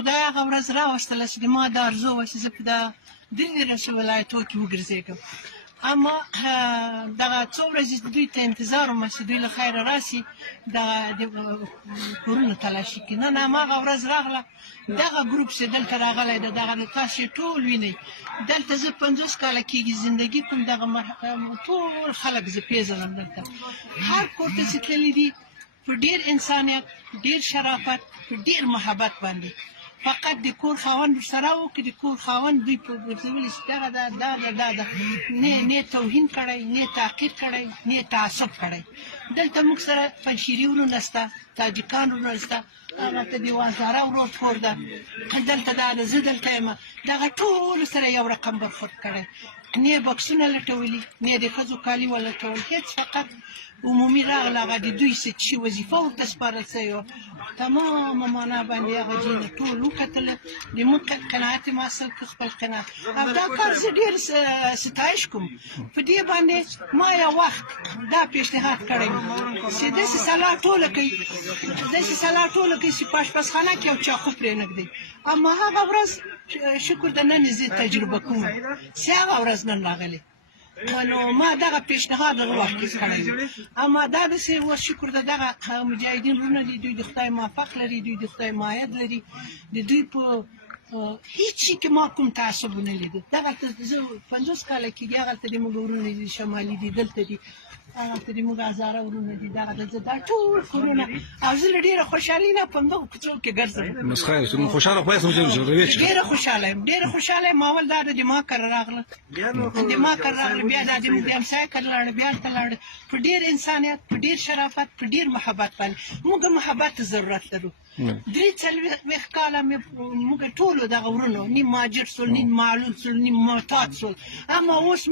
خدای هغه ورځ راوستله چې د ما دا ارزو وه چې زه په دا دلي راشي ولایتو کې وګرځېږم اما دغه څو ورځې دوی ته انتظار وم چې دوی له خیره راسي د کورونو تلاشي کړي نن هماغه ورځ راغله دغه ګروپ چې دلته راغلی دی دغه تاسو ټول وینئ دلته زه 50 کاله کېږي زندګي کوم دغه ټول خلک زه پېژنم دلته هر کور ته چې تللي دي په ډېر انسانیت ډېر شرافت په ډېر محبت باندې فقط د کور خاوند ورسره و که د کور خاوند دوی په ګرځولي چې دغه دا نه توهین کړی نه تعقیب کړی نه تعصب کړی دلته موږ سره پنجشیري ورونه شته تاجکان ورونه شته هغلته د وازاره ورور کور ده دلته دا زه دلته یم دغه ټولو سره یو رقم برخورد کړی نه بکسونه لټولي نه د ښځو کالي ولټول هېڅ فقط عمومي راغله هغه د دوی څه چې وظیفه ورته سپارل شوې وه تمامه معنا باندې هغه جینه ټول وکتله د موږ قناعت یې حاصل کړ خپل قناعت او دا کار زه ډېر ستایش کوم په دې باندې ما یو وخت دا پیشنهاد کړی چې داسې سلا ټوله کوي چې په اشپزخانه کې یو چاقو پرېنږدي اما هغه ورځ شکر د نن زه تجربه کوم چې هغه ورځ نن راغلی نو ما دغه پیشنهاد هغه وخت کې کړی اما دا داسې اوس شکر د دغه مجاهدین وروڼه دي دوی د خدای موفق لري دوی د خدای مایه لري د دوی په هیڅ شي کې ما کوم تعصب ونه لیده دغلته زه 50 کاله کېږي هغلته د موږ وروڼه دي شمالي دي دلته دي هغلته د موږ هزاره وروڼه دي دغه دا ټول کورونه او زه له ډېره خوشحالي نه په همدغو کوڅو کې ګرځم ډېره خوشحاله یم اول دا د ما کره راغله بیا دا د موږ د همسایه کره لاړه بیا هلته لاړه په ډېر انسانیت په ډېر شرافت په ډېر محبت باندې موږ محبت ته ضرورت لرو 43 کاله موږ ټولو دغه ورونو نیم مهاجر سول نیم معلول سول نیم معتاد سول اما اوس